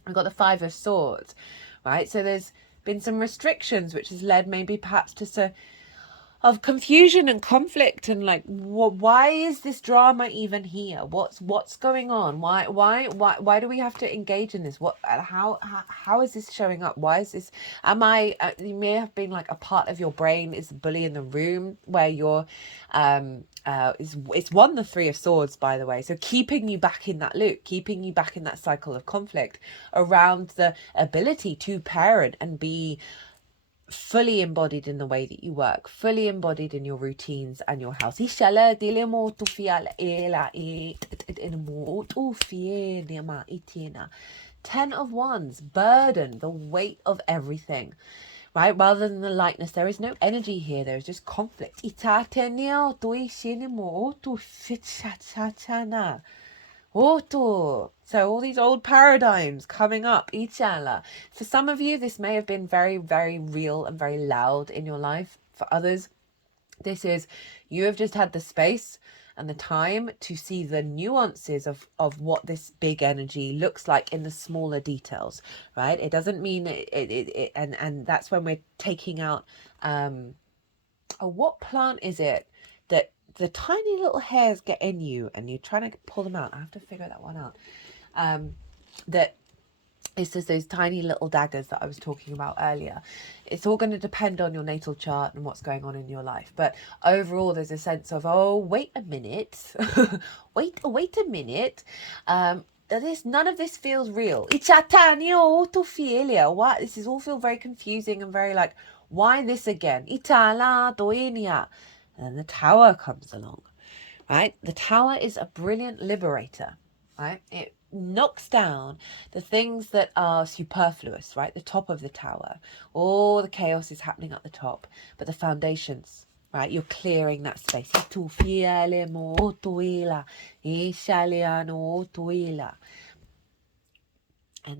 I've got the Five of Swords, right? So there's been some restrictions, which has led maybe perhaps to of confusion and conflict, and like, why is this drama even here? What's going on? Why do we have to engage in this? How is this showing up? Why is this? You may have been like a part of your brain is the bully in the room, where you're it's won the Three of Swords, by the way, so keeping you back in that loop, keeping you back in that cycle of conflict around the ability to parent and be fully embodied in the way that you work, fully embodied in your routines and your house. Ten of Wands, burden, the weight of everything, right? Rather than the lightness, there is no energy here. There is just conflict. So all these old paradigms coming up, For some of you, this may have been very, very real and very loud in your life. For others, this is, you have just had the space and the time to see the nuances of what this big energy looks like in the smaller details, right? It doesn't mean and that's when we're taking out, what plant is it that the tiny little hairs get in you and you're trying to pull them out? I have to figure that one out. That it's just those tiny little daggers that I was talking about earlier. It's all going to depend on your natal chart and what's going on in your life. But overall, there's a sense of, oh, wait a minute. wait a minute. None of this feels real. This is all feel very confusing and very like, why this again? And then the Tower comes along, right? The Tower is a brilliant liberator, right? It knocks down the things that are superfluous, right? The top of the tower, all the chaos is happening at the top, but the foundations, right? You're clearing that space. And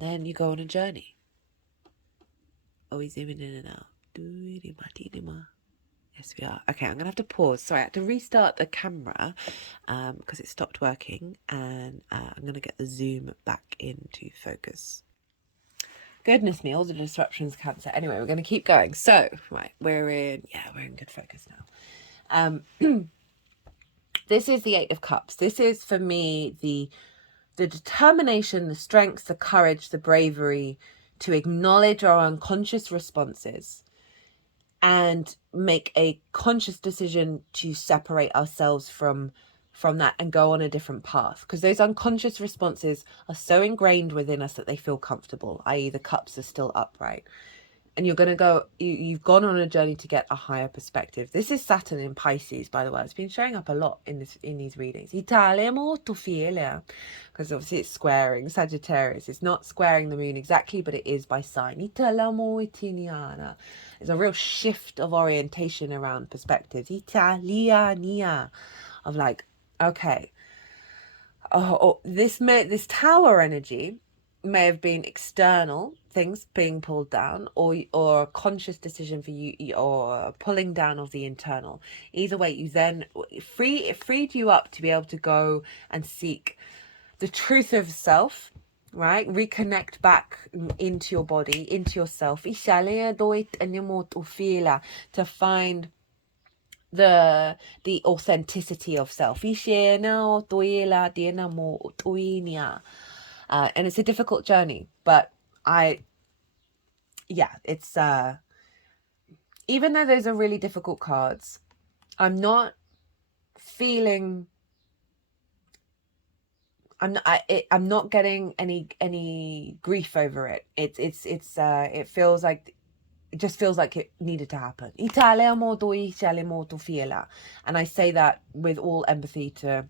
then you go on a journey. Always zooming in and out. Yes, we are. Okay, I'm going to have to pause. Sorry, I had to restart the camera because it stopped working. And I'm going to get the zoom back into focus. Goodness me, all the disruptions, Cancer. Anyway, we're going to keep going. So, right, we're in good focus now. This is the Eight of Cups. This is, for me, the determination, the strength, the courage, the bravery to acknowledge our unconscious responses and make a conscious decision to separate ourselves from that and go on a different path, because those unconscious responses are so ingrained within us that they feel comfortable, i.e. the cups are still upright, and you're going to go, you've gone on a journey to get a higher perspective. This is Saturn in Pisces, by the way. It's been showing up a lot in these readings. Italia molto fiera, because obviously it's squaring Sagittarius. It's not squaring the moon exactly, but it is by sign. Italia moltiniana. There's a real shift of orientation around perspectives. Italiania, of like, okay, this tower energy may have been external things being pulled down, or a conscious decision for you, or pulling down of the internal. Either way, you then it freed you up to be able to go and seek the truth of self, right? Reconnect back into your body, into yourself, to find the authenticity of self. And it's a difficult journey, but it's even though those are really difficult cards, I'm not getting any grief over it. It just feels like it needed to happen. And I say that with all empathy to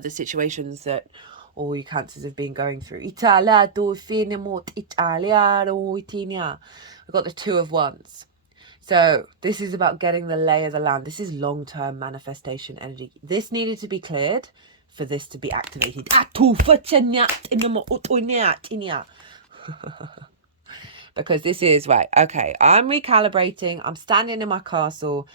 the situations that all you Cancers have been going through. We've got the Two of Wands. So this is about getting the lay of the land. This is long-term manifestation energy. This needed to be cleared for this to be activated. Because this is, right, okay, I'm recalibrating. I'm standing in my castle.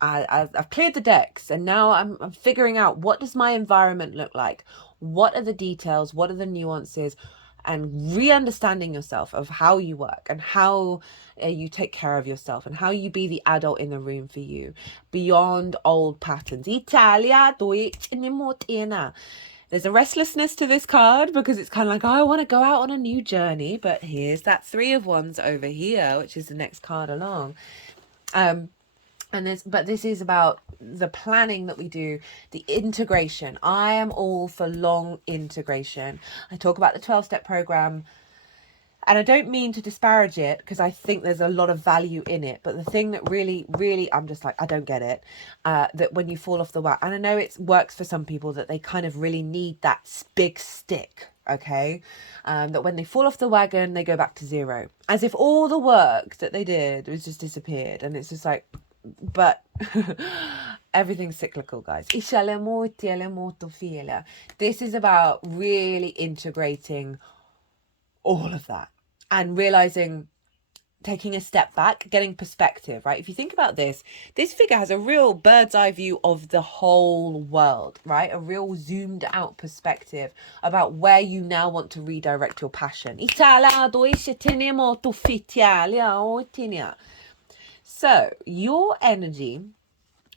I've cleared the decks, and now I'm figuring out, what does my environment look like? What are the details? What are the nuances? And re-understanding yourself of how you work and how you take care of yourself and how you be the adult in the room for you beyond old patterns. There's a restlessness to this card because it's kind of like, oh, I want to go out on a new journey, but here's that Three of Wands over here, which is the next card along. But this is about the planning that we do, the integration. I am all for long integration. I talk about the 12-step program, and I don't mean to disparage it because I think there's a lot of value in it. But the thing that really, really, I'm just like, I don't get it, that when you fall off the wagon, and I know it works for some people that they kind of really need that big stick, okay? That when they fall off the wagon, they go back to zero. As if all the work that they did was just disappeared. And it's just like, but everything's cyclical, guys. This is about really integrating all of that and realizing, taking a step back, getting perspective, right? If you think about this figure has a real bird's eye view of the whole world, right? A real zoomed out perspective about where you now want to redirect your passion. So your energy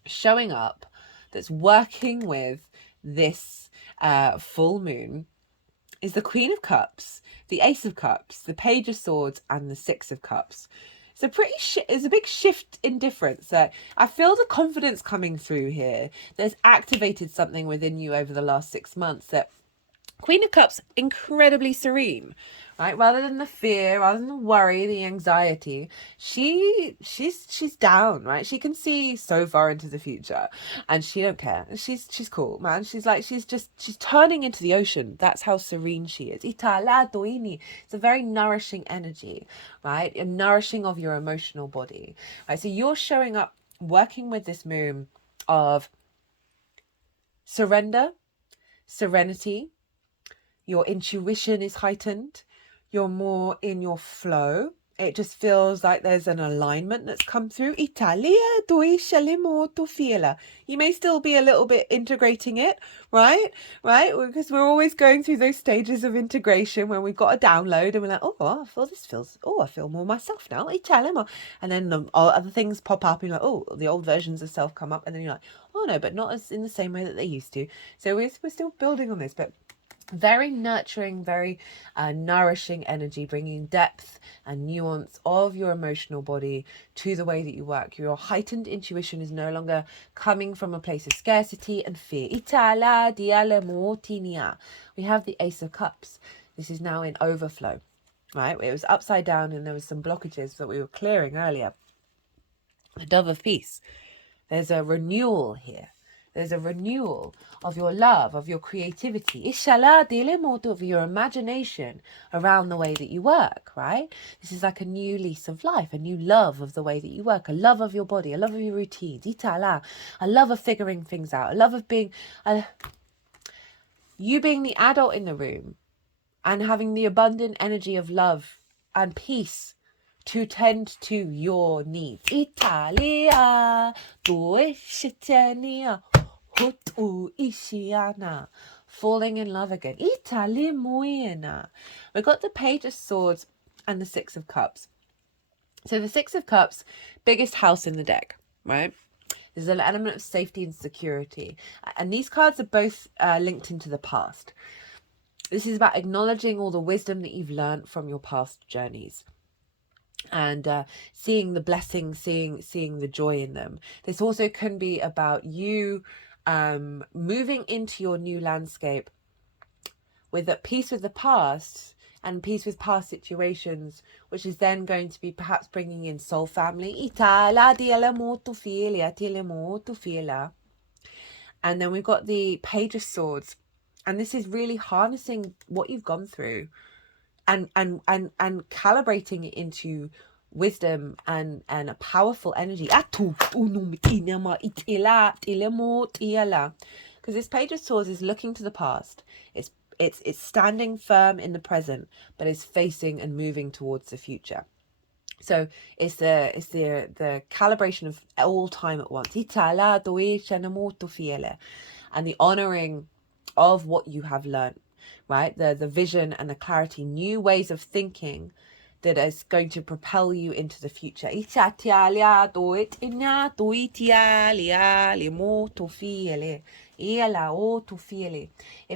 showing up that's working with this full moon is the Queen of Cups, the Ace of Cups, the Page of Swords, and the Six of Cups. It's a big shift in difference. I feel the confidence coming through here. There's activated something within you over the last 6 months that Queen of Cups, incredibly serene, right? Rather than the fear, rather than the worry, the anxiety, she's down, right? She can see so far into the future, and she don't care. She's cool, man. She's turning into the ocean. That's how serene she is. It's a very nourishing energy, right? A nourishing of your emotional body, right? So you're showing up, working with this moon of surrender, serenity. Your intuition is heightened. You're more in your flow. It just feels like there's an alignment that's come through. Italia dove sceglie molto fiela. You may still be a little bit integrating it, right? Right? Because we're always going through those stages of integration when we've got a download and we're like, oh, I feel more myself now. Italia more. And then other things pop up and you're like, oh, the old versions of self come up. And then you're like, oh no, but not as in the same way that they used to. So we're still building on this, but very nurturing, very nourishing energy, bringing depth and nuance of your emotional body to the way that you work. Your heightened intuition is no longer coming from a place of scarcity and fear. We have the Ace of Cups. This is now in overflow, right? It was upside down and there was some blockages that we were clearing earlier. The Dove of Peace. There's a renewal here. There's a renewal of your love, of your creativity, of your imagination around the way that you work, right? This is like a new lease of life, a new love of the way that you work, a love of your body, a love of your routines, a love of figuring things out, a love of being, you being the adult in the room and having the abundant energy of love and peace to tend to your needs. Italia, falling in love again. Italia moena. We got the Page of Swords and the Six of Cups. So the Six of Cups, biggest house in the deck, right? There's an element of safety and security. And these cards are both linked into the past. This is about acknowledging all the wisdom that you've learned from your past journeys. And seeing the blessings, seeing the joy in them. This also can be about you moving into your new landscape with at peace with the past and peace with past situations, which is then going to be perhaps bringing in soul family. And then we've got the Page of Swords, and this is really harnessing what you've gone through and calibrating it into wisdom and a powerful energy. Because this Page of Swords is looking to the past. It's standing firm in the present, but is facing and moving towards the future. So it's the calibration of all time at once. And the honoring of what you have learned, right? The vision and the clarity, new ways of thinking that is going to propel you into the future. It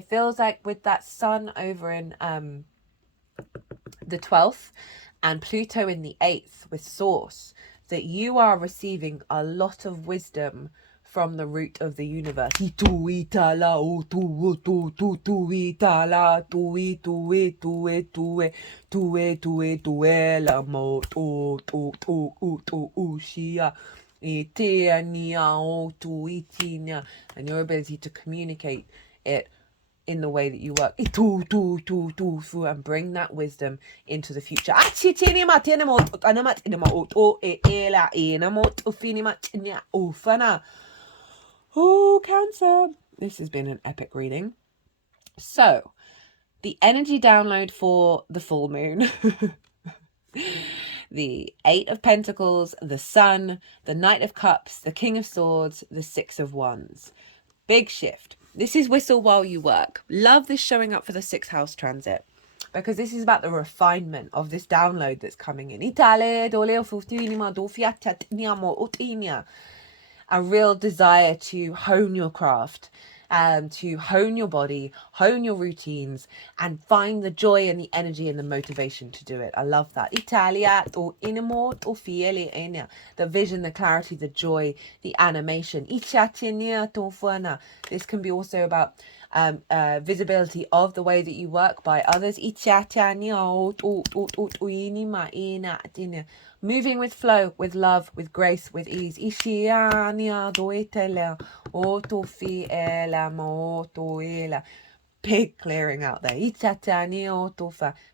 feels like with that sun over in the 12th and Pluto in the 8th with Source, that you are receiving a lot of wisdom from the root of the universe. And your ability to communicate it in the way that you work and bring that wisdom into the future. Oh, Cancer. This has been an epic reading. So, the energy download for the full moon. The 8 of Pentacles, the Sun, the Knight of Cups, the King of Swords, the 6 of Wands. Big shift. This is whistle while you work. Love this showing up for the 6th house transit, because this is about the refinement of this download that's coming in. A real desire to hone your craft, to hone your body, hone your routines, and find the joy and the energy and the motivation to do it. I love that. The vision, the clarity, the joy, the animation. This can be also about visibility of the way that you work by others. Moving with flow, with love, with grace, with ease. Big clearing out there.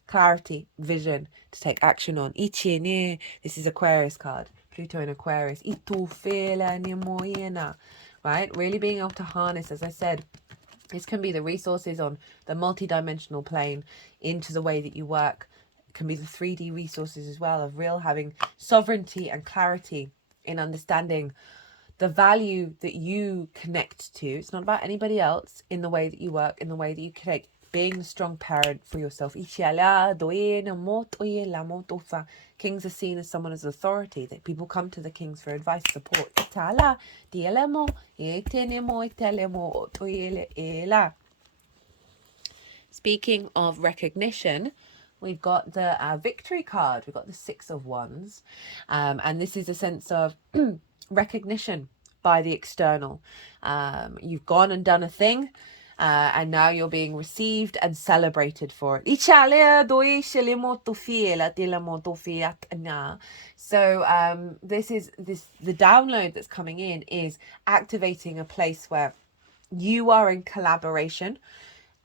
Clarity, vision to take action on. This is Aquarius card. Pluto in Aquarius. Right? Really being able to harness, as I said, this can be the resources on the multi-dimensional plane into the way that you work, can be the 3D resources as well, of real having sovereignty and clarity in understanding the value that you connect to. It's not about anybody else, in the way that you work, in the way that you connect, being a strong parent for yourself. Kings are seen as someone as authority, that people come to the kings for advice, support. Speaking of recognition, we've got the victory card. We've got the Six of Wands. And this is a sense of recognition by the external. You've gone and done a thing, and now you're being received and celebrated for it. So the download that's coming in is activating a place where you are in collaboration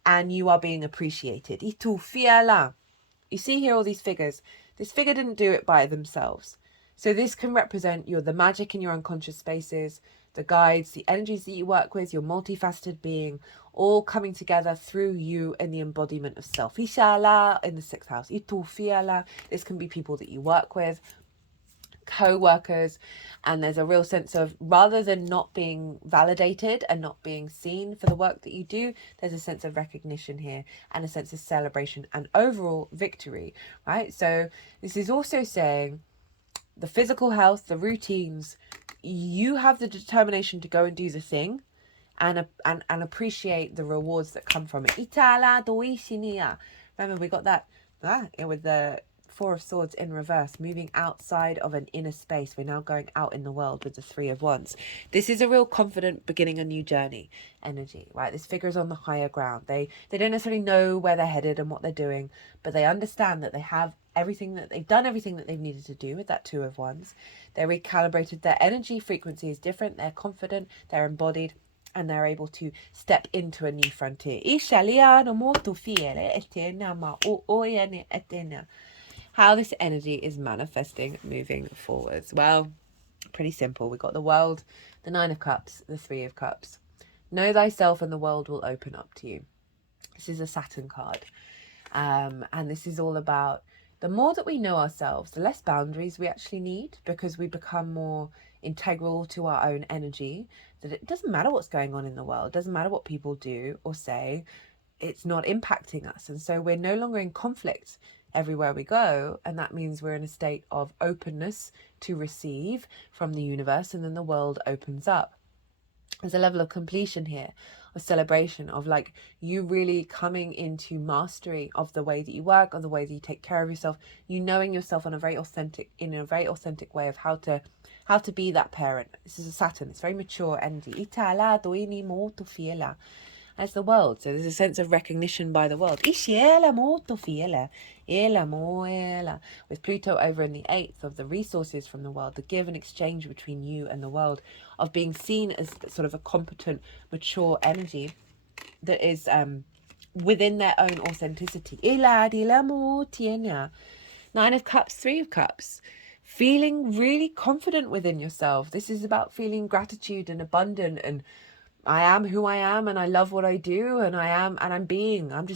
and you are being appreciated. You see here all these figures. This figure didn't do it by themselves. So this can represent the magic in your unconscious spaces, the guides, the energies that you work with, your multifaceted being, all coming together through you and the embodiment of self. Inshallah, in the 6th house. This can be people that you work with, co-workers, and there's a real sense of, rather than not being validated and not being seen for the work that you do, there's a sense of recognition here and a sense of celebration and overall victory, right? So this is also saying the physical health, the routines, you have the determination to go and do the thing and appreciate the rewards that come from it. Remember, we got that with the Four of Swords in reverse, moving outside of an inner space. We're now going out in the world with the Three of Wands. This is a real confident beginning a new journey energy, right? This figure is on the higher ground. They don't necessarily know where they're headed and what they're doing, but they understand that they have they've done everything that they've needed to do with that Two of Wands. They're recalibrated. Their energy frequency is different. They're confident, they're embodied, and they're able to step into a new frontier. How this energy is manifesting moving forwards. Well, pretty simple. We've got the world, the Nine of Cups, the Three of Cups. Know thyself and the world will open up to you. This is a Saturn card. And this is all about, the more that we know ourselves, the less boundaries we actually need, because we become more integral to our own energy, that it doesn't matter what's going on in the world, doesn't matter what people do or say, it's not impacting us. And so we're no longer in conflict everywhere we go, and that means we're in a state of openness to receive from the universe, and then the world opens up. There's a level of completion here, of celebration, of like you really coming into mastery of the way that you work, of the way that you take care of yourself, you knowing yourself in a very authentic way of how to be that parent. This is a Saturn, it's very mature energy. As the world, so there's a sense of recognition by the world. With Pluto over in the 8th, of the resources from the world, the give and exchange between you and the world, of being seen as sort of a competent, mature energy that is within their own authenticity. Nine of Cups, Three of Cups. Feeling really confident within yourself. This is about feeling gratitude and abundant, and I am who I am, and I love what I do, and I am a being. And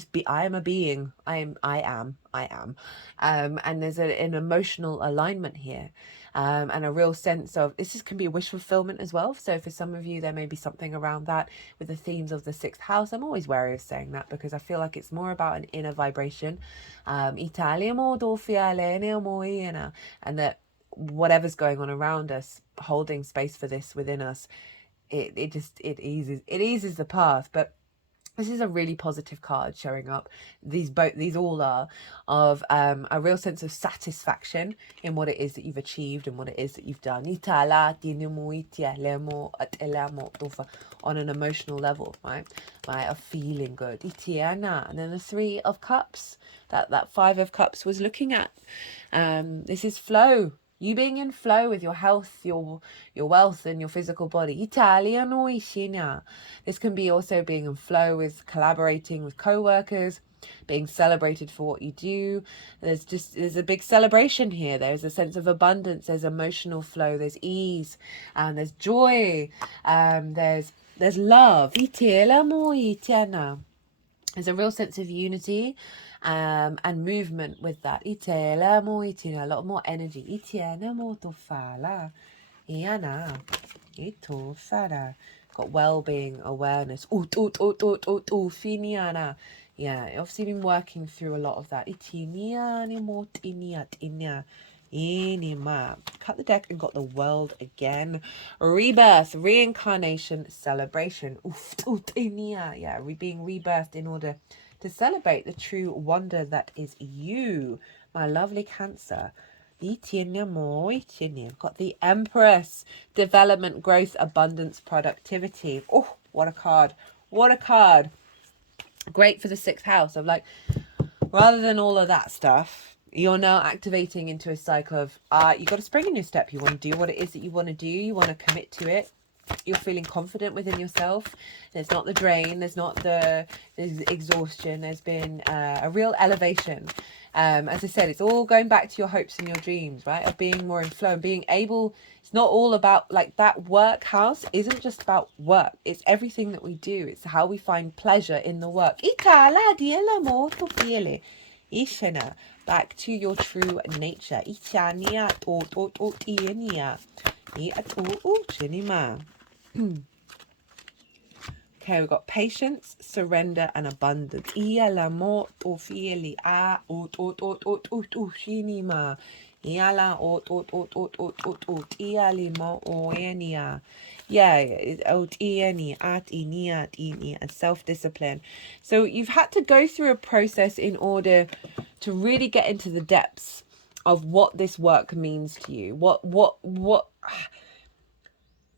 there's an emotional alignment here, and a real sense of, can be a wish fulfillment as well. So for some of you, there may be something around that with the themes of the 6th house. I'm always wary of saying that because I feel like it's more about an inner vibration. And that whatever's going on around us, holding space for this within us, it eases the path. But this is a really positive card showing up. These all are of a real sense of satisfaction in what it is that you've achieved and what it is that you've done on an emotional level, right, of feeling good. And then the Three of Cups, that Five of Cups was looking at. This is flow. You being in flow with your health, your wealth, and your physical body. This can be also being in flow with collaborating with co-workers, being celebrated for what you do. There's a big celebration here. There's a sense of abundance. There's emotional flow. There's ease, and there's joy. There's love. There's a real sense of unity and movement with that. A lot more energy. Got well-being, awareness. Yeah, obviously been working through a lot of that. Cut the deck and got the world again. Rebirth, reincarnation, celebration. Yeah, being rebirthed in order to celebrate the true wonder that is you, my lovely Cancer. Got the Empress, development, growth, abundance, productivity. Oh, what a card. What a card. Great for the 6th house of like, rather than all of that stuff, you're now activating into a cycle of you got to spring in your step. You want to do what it is that you want to do. You want to commit to it. You're feeling confident within yourself. There's not the drain. There's not the exhaustion. There's been a real elevation. As I said, it's all going back to your hopes and your dreams, right? Of being more in flow and being able. It's not all about like that work house isn't just about work. It's everything that we do. It's how we find pleasure in the work. Back to your true nature. Okay, we've got patience, surrender, and abundance. And self-discipline. So you've had to go through a process in order to really get into the depths of what this work means to you.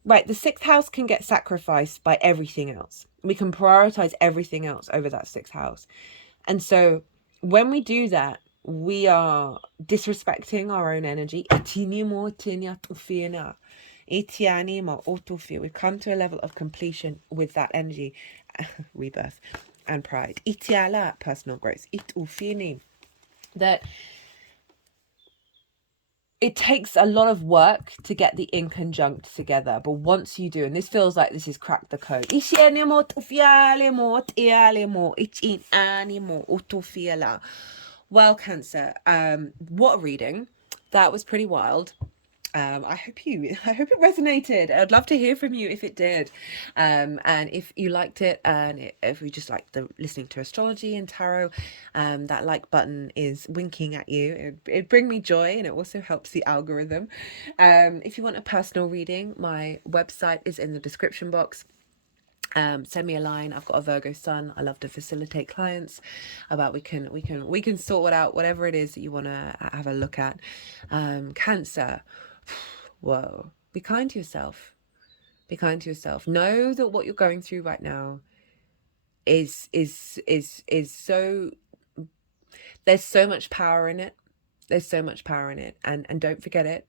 Right, the 6th house can get sacrificed by everything else. We can prioritize everything else over that 6th house. And so when we do that, we are disrespecting our own energy. We've come to a level of completion with that energy, rebirth and pride. Personal growth. That it takes a lot of work to get the in conjunct together, but once you do, and this feels like this is crack the code. Well, Cancer, what a reading. That was pretty wild. I hope it resonated. I'd love to hear from you if it did, and if you liked it, and if you just liked the listening to astrology and tarot, that like button is winking at you. It'd bring me joy, and it also helps the algorithm. If you want a personal reading, my website is in the description box. Send me a line. I've got a Virgo sun. I love to facilitate clients about we can sort it out, whatever it is that you want to have a look at. Cancer, whoa, be kind to yourself. Be kind to yourself. Know that what you're going through right now is so, there's so much power in it. There's so much power in it, and don't forget it.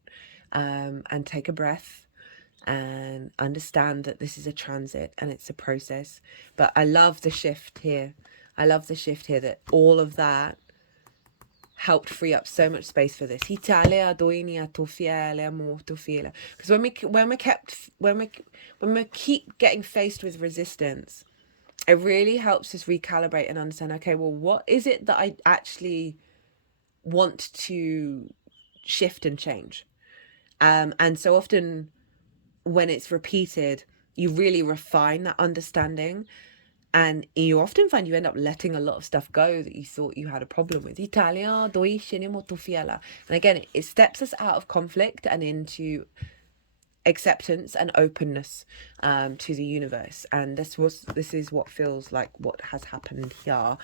And take a breath and understand that this is a transit and it's a process. But I love the shift here. I love the shift here that all of that helped free up so much space for this. Because when we keep getting faced with resistance, it really helps us recalibrate and understand, okay, well, what is it that I actually want to shift and change? And so often when it's repeated, you really refine that understanding, and you often find you end up letting a lot of stuff go that you thought you had a problem with. And again, it steps us out of conflict and into acceptance and openness to the universe. And this is what feels like what has happened here.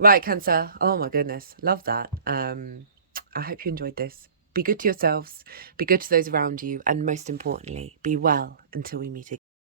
Right, Cancer. Oh my goodness, love that. I hope you enjoyed this. Be good to yourselves, be good to those around you, and most importantly, be well until we meet again.